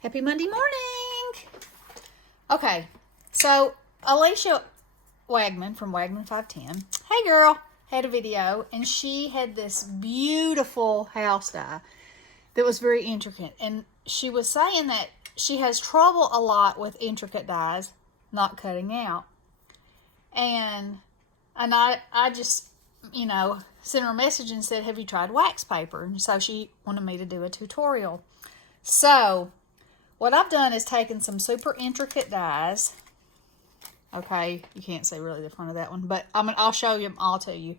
Happy Monday morning. Okay, so Alicia Wagman from Wagman 510. Hey girl, had a video and she had this beautiful house die that was very intricate. And she was saying that she has trouble a lot with intricate dies not cutting out. And I just, sent her a message and said, have you tried wax paper? And so she wanted me to do a tutorial. So what I've done is taken some super intricate dies. Okay, you can't see really the front of that one, but I'll show them all to you.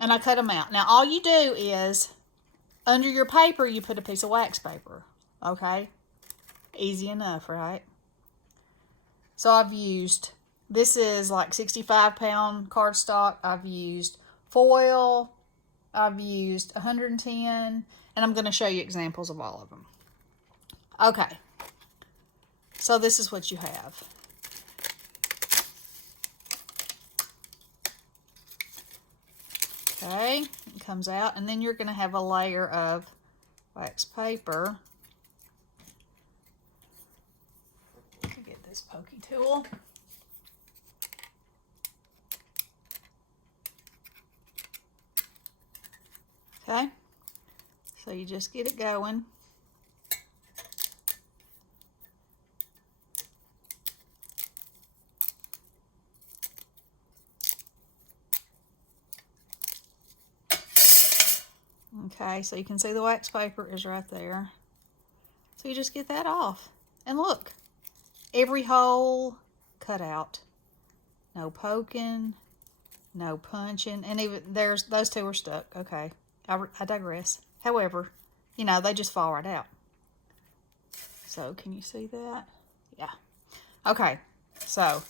And I cut them out. Now all you do is, under your paper, you put a piece of wax paper. Okay, easy enough, right? So I've used, this is like 65-pound cardstock. I've used foil. I've used 110, and I'm going to show you examples of all of them. Okay, so this is what you have. Okay, it comes out, and then you're going to have a layer of wax paper. Let me get this pokey tool. Okay, so you just get it going. Okay, so you can see the wax paper is right there. So you just get that off. And look, every hole cut out. No poking, no punching, and even those two are stuck. Okay, I digress. However, they just fall right out. So can you see that? Yeah. Okay, so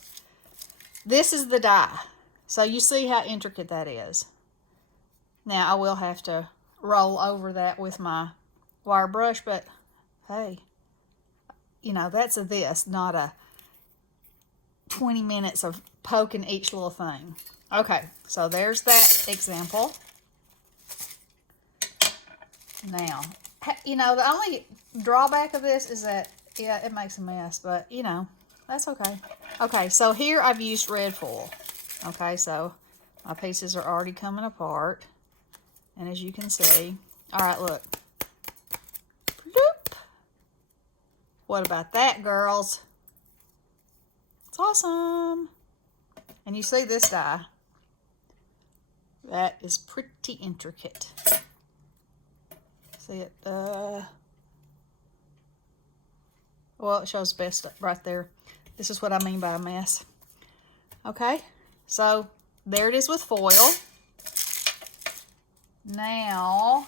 this is the die. So you see how intricate that is. Now I will have to roll over that with my wire brush, but hey, that's this, not a 20 minutes of poking each little thing. Okay, so there's that example. Now, the only drawback of this is that, yeah, it makes a mess, but, that's okay. Okay, so here I've used red foil. Okay, so my pieces are already coming apart. And as you can see, all right, look. Bloop. What about that, girls? It's awesome. And you see this die. That is pretty intricate. See it? Well, it shows best right there. This is what I mean by a mess. Okay, so there it is with foil. Now,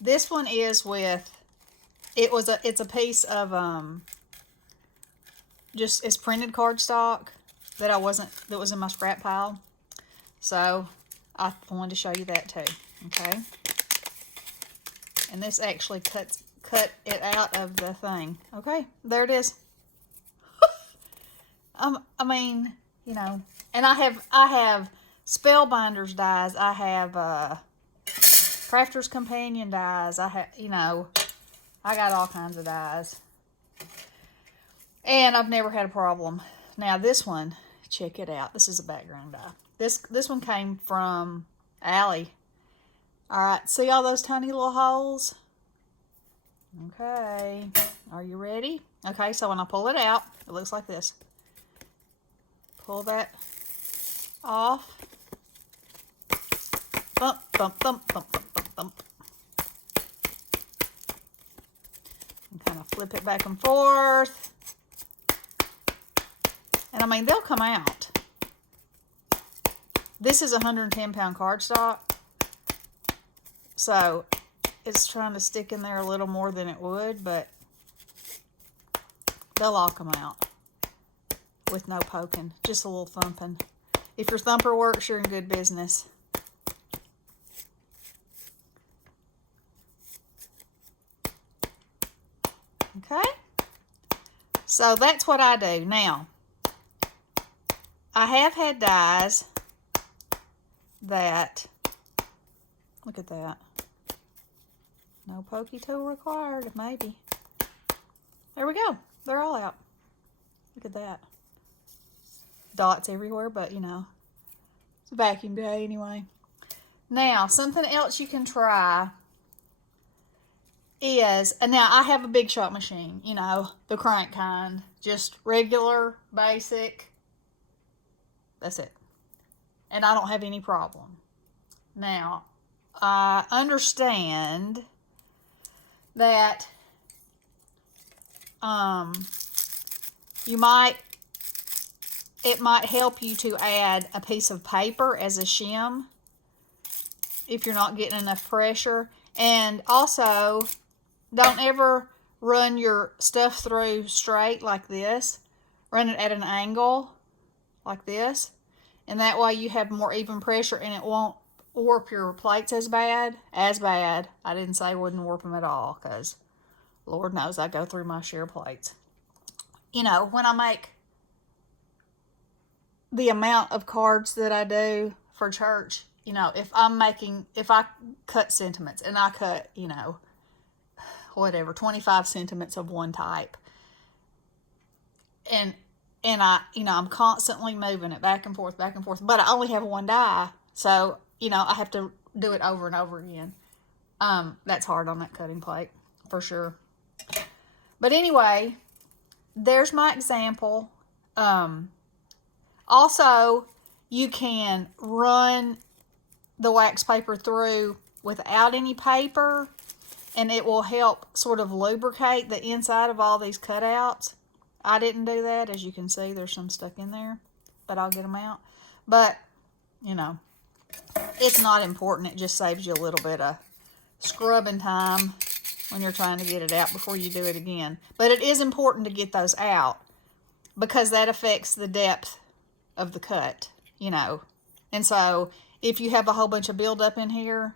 this one is with, it's a piece of, it's printed cardstock that was in my scrap pile. So, I wanted to show you that too, okay? And this actually cut it out of the thing. Okay, there it is. I mean, and I have Spellbinders dies. I have Crafter's Companion dies. I have, I got all kinds of dies. And I've never had a problem. Now this one, check it out. This is a background die. This one came from Allie. All right, see all those tiny little holes? Okay, are you ready? Okay, so when I pull it out, it looks like this. Pull that off. Bump, bump, bump, bump, bump, bump, bump. And kind of flip it back and forth. And I mean, they'll come out. This is 110-pound cardstock. So it's trying to stick in there a little more than it would, but they'll all come out with no poking, just a little thumping. If your thumper works, you're in good business. Okay, so that's what I do. Now, I have had dies that, look at that. No pokey tool required, maybe. There we go. They're all out. Look at that. Dots everywhere, but you know, it's a vacuum day anyway. Now, something else you can try is, and now I have a Big Shot machine, you know, the crank kind, just regular, basic. That's it. And I don't have any problem. Now, I understand that it might help you to add a piece of paper as a shim if you're not getting enough pressure. And also, don't ever run your stuff through straight like this. Run it at an angle like this. And that way you have more even pressure and it won't warp your plates as bad. I didn't say I wouldn't warp them at all, because Lord knows I go through my share plates. You know, when I make the amount of cards that I do for church, you know, if I cut sentiments and I cut, you know, whatever, 25 sentiments of one type, and I, you know, I'm constantly moving it back and forth, but I only have one die, so, you know, I have to do it over and over again. That's hard on that cutting plate, for sure. But anyway, there's my example. Also, you can run the wax paper through without any paper, and it will help sort of lubricate the inside of all these cutouts. I didn't do that. As you can see, there's some stuck in there, but I'll get them out. But, you know, it's not important. It just saves you a little bit of scrubbing time when you're trying to get it out before you do it again. But it is important to get those out, because that affects the depth of the cut, you know. And so if you have a whole bunch of buildup in here,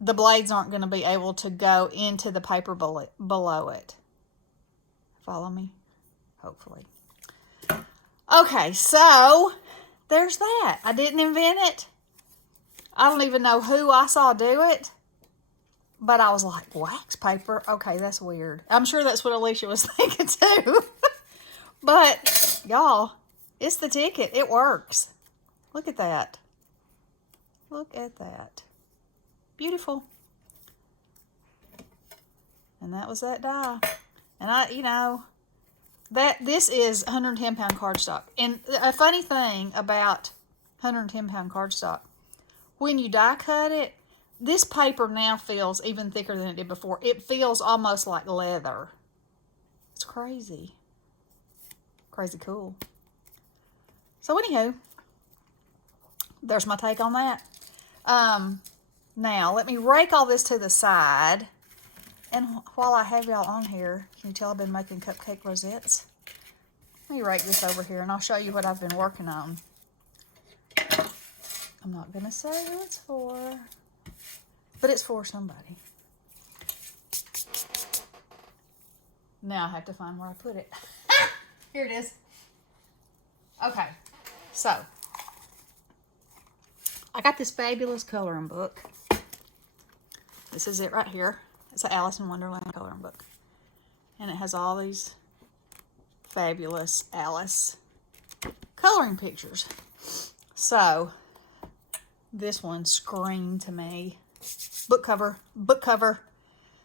the blades aren't going to be able to go into the paper below it. Follow me? Hopefully. Okay, so there's that. I didn't invent it. I don't even know who I saw do it. But I was like, wax paper? Okay, that's weird. I'm sure that's what Alicia was thinking too. But, y'all, it's the ticket. It works. Look at that. Look at that. Beautiful. And that was that die. And I, you know, this is 110 pound cardstock. And a funny thing about 110 pound cardstock, when you die cut it, this paper now feels even thicker than it did before. It feels almost like leather. It's crazy. Crazy cool. So anywho, there's my take on that. Now, let me rake all this to the side. And while I have y'all on here, can you tell I've been making cupcake rosettes? Let me rake this over here and I'll show you what I've been working on. I'm not going to say who it's for, but it's for somebody. Now I have to find where I put it. Here it is. Okay, so I got this fabulous coloring book. This is it right here. It's an Alice in Wonderland coloring book. And it has all these fabulous Alice coloring pictures. So, this one screamed to me. Book cover, book cover.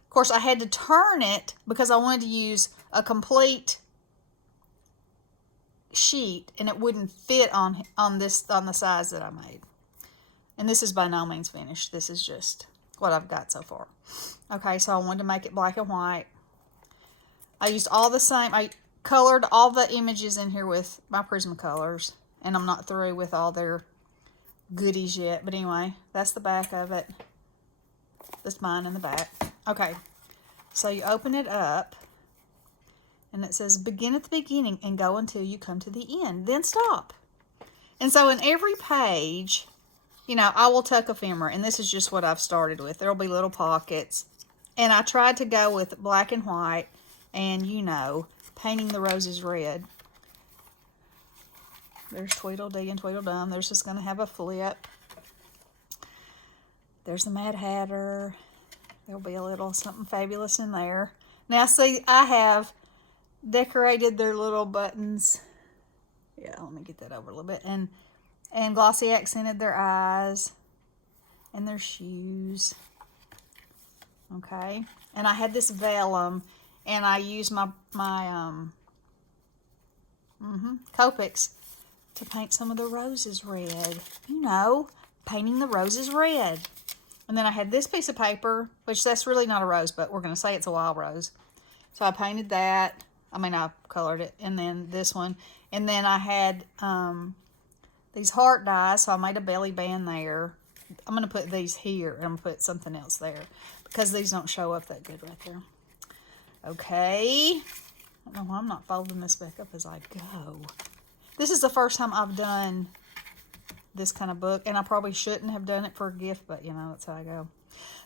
Of course, I had to turn it because I wanted to use a complete sheet and it wouldn't fit on the size that I made. And this is by no means finished. This is just what I've got so far. Okay, so I wanted to make it black and white. I used all the same, I colored all the images in here with my Prismacolors, and I'm not through with all their goodies yet, but anyway, that's the back of it. That's mine in the back. Okay, so you open it up, and it says begin at the beginning and go until you come to the end, then stop. And so in every page, you know, I will tuck ephemera, and this is just what I've started with. There will be little pockets, and I tried to go with black and white, and, you know, painting the roses red. There's Tweedledee and Tweedledum. There's just going to have a flip. There's the Mad Hatter. there'll be a little something fabulous in there. Now see, I have decorated their little buttons. Yeah, let me get that over a little bit. And glossy accented their eyes and their shoes. Okay. And I had this vellum, and I used my Copics to paint some of the roses red. You know, painting the roses red. And then I had this piece of paper, which that's really not a rose, but we're going to say it's a wild rose. So I painted that. I colored it. And then this one. And then I had these heart dies, so I made a belly band there. I'm going to put these here, and I'm going to put something else there, because these don't show up that good right there. Okay. I don't know why I'm not folding this back up as I go. This is the first time I've done this kind of book, and I probably shouldn't have done it for a gift, but you know, that's how I go.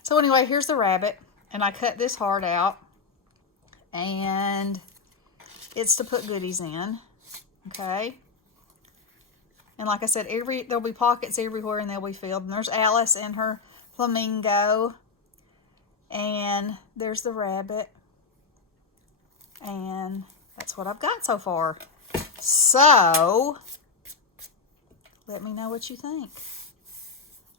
So anyway, here's the rabbit, and I cut this heart out, and it's to put goodies in. Okay. And like I said, there'll be pockets everywhere, and they'll be filled. And there's Alice and her flamingo. And there's the rabbit. And that's what I've got so far. So, let me know what you think.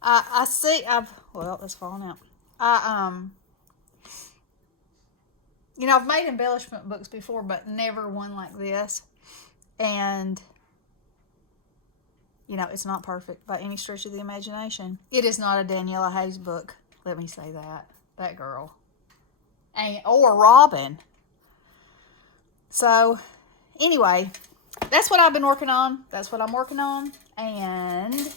Well, it's falling out. I've made embellishment books before, but never one like this. And, it's not perfect by any stretch of the imagination. It is not a Daniela Hayes book. Let me say that. That girl. Or Robin. So, anyway, that's what I've been working on. That's what I'm working on. And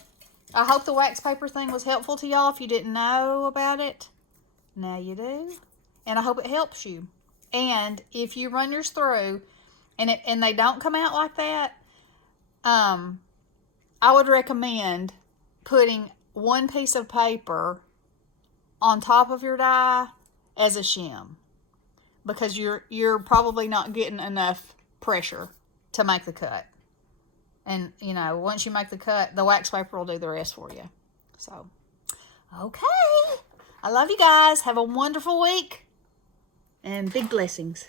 I hope the wax paper thing was helpful to y'all if you didn't know about it. Now you do. And I hope it helps you. And if you run yours through and they don't come out like that, I would recommend putting one piece of paper on top of your die as a shim, because you're probably not getting enough pressure to make the cut. And, once you make the cut, the wax paper will do the rest for you. So, okay. I love you guys. Have a wonderful week. And big blessings.